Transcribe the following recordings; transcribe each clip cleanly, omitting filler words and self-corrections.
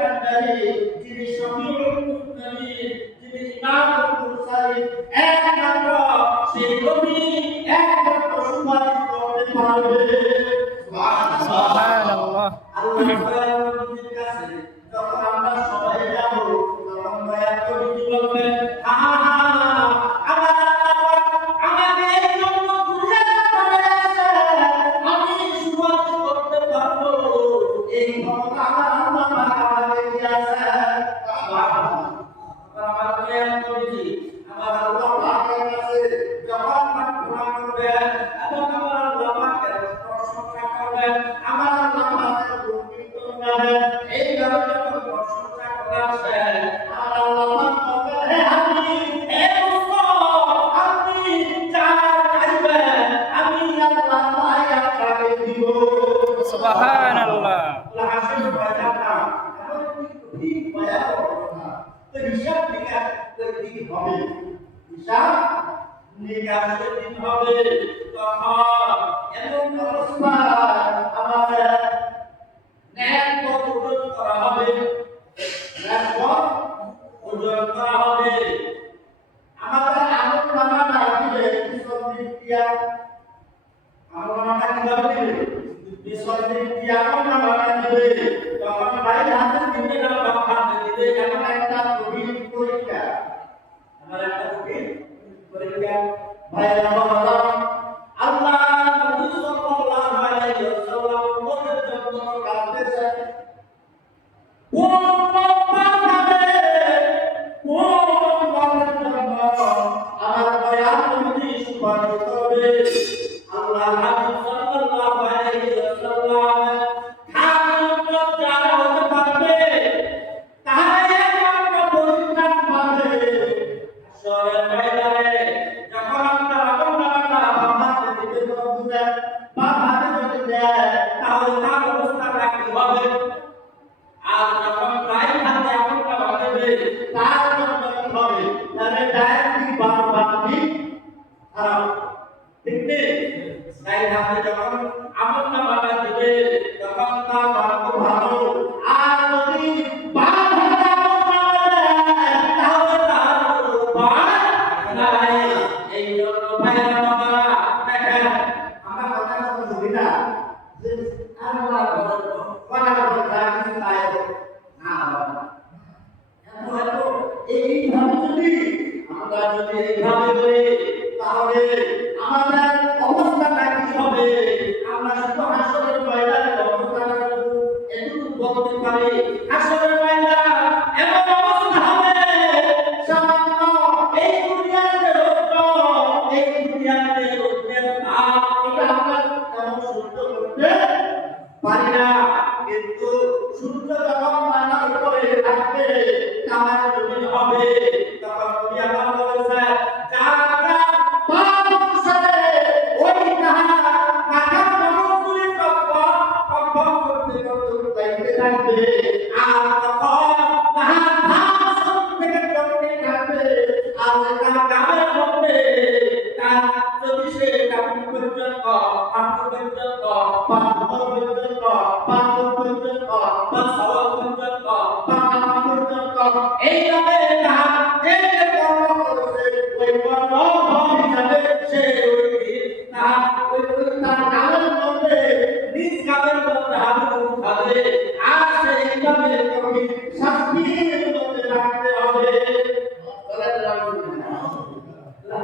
কান্ডারি, যিনি শফিউল মুজতামিন, যিনি ইমামুল মুরসালিন, একমাত্র সেই নবী একমাত্র সুপারিশ করতে পারবে। সুবহানাল্লাহ। আল্লাহ নবীর কাছে যখন আমরা সবাই যাব, তখন দয়া করে বলবেন, আহা আমার আমাকে এই জন্য দুনিয়া করেছে, আমি সুপারিশ করতে পারবো, এই ক্ষমতা আমার আল্লাহ পাক আমাকে দিয়েছে। আমার প্রিয় নবী, আমার আল্লাহ পাকের কাছে যখন প্রার্থনা করবেন এবং আমার আল্লাহ পাকের প্রশংসা করবেন, আমার আল্লাহ পাকের গুণকীর্তন গাবেন, এইভাবে যখন প্রশংসা করেছেন, আমার আল্লাহ পাক বলবেন, হে হাবিব, হে মুস্তাফা, আপনি যা চাইবেন আমি আল্লাহ তাই আপনাকে দিব। সুবহানাল্লাহ। হাসির ময়দানটা এমন ঠিক ভয়াবহ কথা। তো হিসাব নিকাশ দিন হবে, হিসাব নিকাশের দিন হবে, তখন এমন অবস্থা আমাদের ন্যায় পথ ওজন করা হবে, ন্যায় পথ ওজন করা হবে। আমাদের আমল নামাটা দিবে পিছন দিক দিয়া, আমল নামাটা কিভাবে দিবে? পিছন দিক দিয়া আমল নামাটা দিবে, তখন ভাই হাতে দিবে না, বাম হাতে দিবে, এমন একটা কঠিন পরীক্ষা, আমার একটা কঠিন পরীক্ষা। ভাই আমার আল্লাহ নবী সাল্লাল্লাহু আলাইহি ওয়াসাল্লাম মনের জন্য কাঁদতেছে, ও বাবারে, ও মনের জন্য আমার দয়াল নবী সুপারিশ করবে। আল্লাহ হাবিব সাল্লাল্লাহু আলাইহি ওয়াসাল্লাম খামত যারা হতে পারবে, তারাই একমাত্র পরিত্রাণ পাবে। হাসরের ময়দানে যখন আমরা আমলনামাটা বাম হাতে দিতে বলবেন, বাম হাতে যদি দেয় তাহলে তার অবস্থাটা কি হবে? আর যখন রাইট হাতে আমলনামা দেবে তার অবস্থা কি হবে? তাহলে ডাইরেক্টলি বাম হাতে খারাপ, ঠিক নেই? রাইট হাতে যখন আমলনামাটা দেবে তখন তার ভাগ্য ভালো, আর যদি বাম হাতে আমলনামা দেয় তাহলে তার কোনো উপায় নাই। এই জন্য ভাইরা বাবারা দেখেন, আমরা কথা বলি না যে আমরা কথা কিছু তাই না, এইভাবে যদি আমরা এইভাবে করি তাহলে আমাদের অবস্থাটা কি হবে? আমরা শুধু হাসরের ময়দানের অবস্থাটা এটুকু বলতে পারি, হাসরের ময়দান এমন অবস্থা হবে, সামান্য এই দুনিয়াতে রৌদ্র, এই দুনিয়াতে রৌদ্রের তাপ, এটা আমরা তেমন সহ্য করতে পারি না, কিন্তু সূর্য যখন মাথার উপরে থাকবে, তামার জমিন হবে, তখন নবী আমার বলেছে, যারা পাপ অনুসারে ওই মাথার মানুষগুলি কম্পন করতে করতে উঠাইতে থাকবে, আর তখন তাহার ধাম শরীর থেকে জমতে থাকবে, আর তার গামের মধ্যে তার যদি সে কাপড় পর্যন্ত, হাঁটু পর্যন্ত, পা পর্যন্ত, পা পর্যন্ত, বা সওয়া পর্যন্ত, বা কামা পর্যন্ত, এইভাবে তাহার যে যে কর্ম করেছে ওই কর্ম হিসাবে সে তার গামের মধ্যে, নিজ গামের মধ্যে হাঁটু উঠাবে, আর সে এইভাবে কঠিন শাস্তির মধ্যে রাখতে হবে।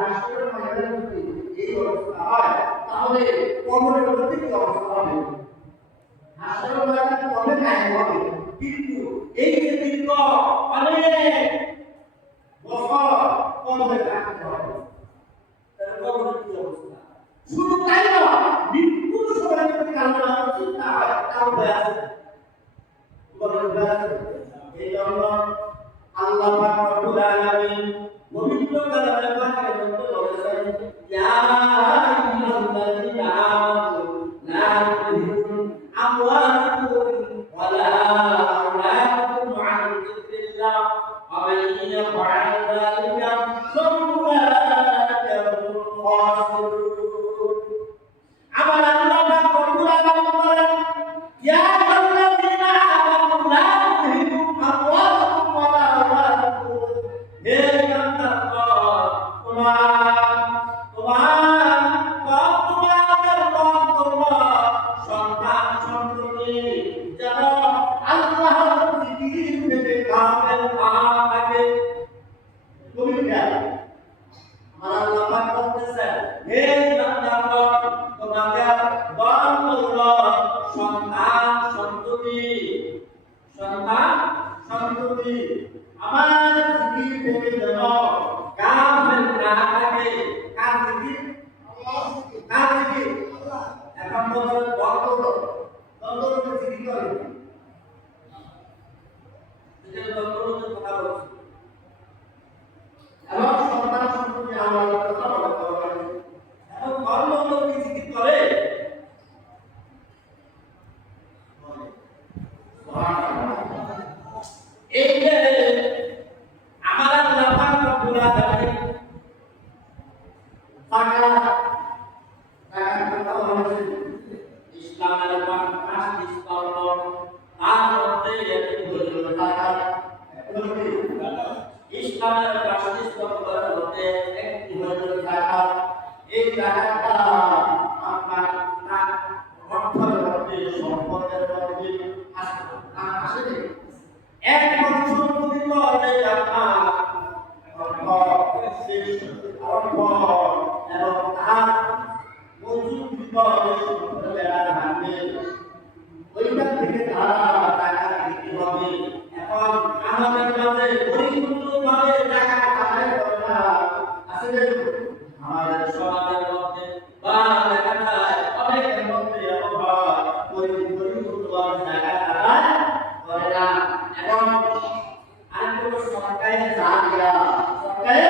হাসরের ময়দানে যদি এই অবস্থা হয় তাহলে কবরের মধ্যে কি অবস্থা হবে? হাসরের ময়দানে কবে কায়েম হবে? কিন্তু এই যে দীর্ঘ অনেক বছর কবরে থাকতে হবে, তাহলে কবরের কি অবস্থা? শুধু তাই না, মৃত্যুর সময় যদি কারো আমার চিন্তা হয় তার ভয় আছে, কবরের ভয় আছে। এই জন্য আল্লাহ পাক রব্বুল আলামিন পবিত্র কালামে পাকের মধ্যে বলেছেন, ইয়া আইয়ুহাল্লাযীনা আমানু লা তুলহিকুম আমওয়ালুকুম ওয়ালা আওলাদুকুম আন যিকরিল্লাহ ওয়া মান ইয়াফআল যালিকা ফাউলাইকা হুমুল খাসিরুন। আমার আল্লাহ পাক রব্বুল আলামিন বলেন, ইয়া আইয়ুহাল্লাযীনা আমানু লা তুলহিকুম সন্ততি যেন আল্লাহর জিকির থেকে কামেল না থাকে। কবিরা আমার আল্লাহ পাক বলতেছেন, হে বান্দাগণ, তোমাদের দল হলো সন্তান সন্ততি, সন্তান সন্ততি আমার জিকির থেকে যেন কামেল না থাকে। কার জিকির? কার জিকির? এখন বলছেন দ্বন্দ্ব জিকির করে, যেটা দ্বন্দ্বের কথা বলছি। এবং সন্তান সন্ততি আমার কথা বলতে পারে। এখন দ্বন্দ্ব কি জিকির করে? এই যে আমার আল্লাহ পাক রব্বুল আলামিন ইসলামের পাঁচটি স্তম্ভ, তার মধ্যে একটি হলো যাকাত। ইসলামের পাঁচটি স্তম্ভের মধ্যে একটি হলো যাকাত। এই যাকাতটা আপনার অর্থের মধ্যে, সম্পদের মধ্যে আসে। এক বছর পর্যন্ত এই আপনার অর্থ এবং তার মজুদ বিপদে বেড়ার ভাঙবে, ওইখান থেকে তারা টাকা দিতে হবে। এখন আমাদের মাঝে পরিপূর্ণভাবে টাকা আদায় করে না, আসলে আমাদের সমাজের মধ্যে বা দেখা যায় অনেকের মধ্যে অভাব পরিপূর্ণভাবে টাকা আদায় করে না। এবং আরেকটা সরকারের যা দেওয়া, সরকারের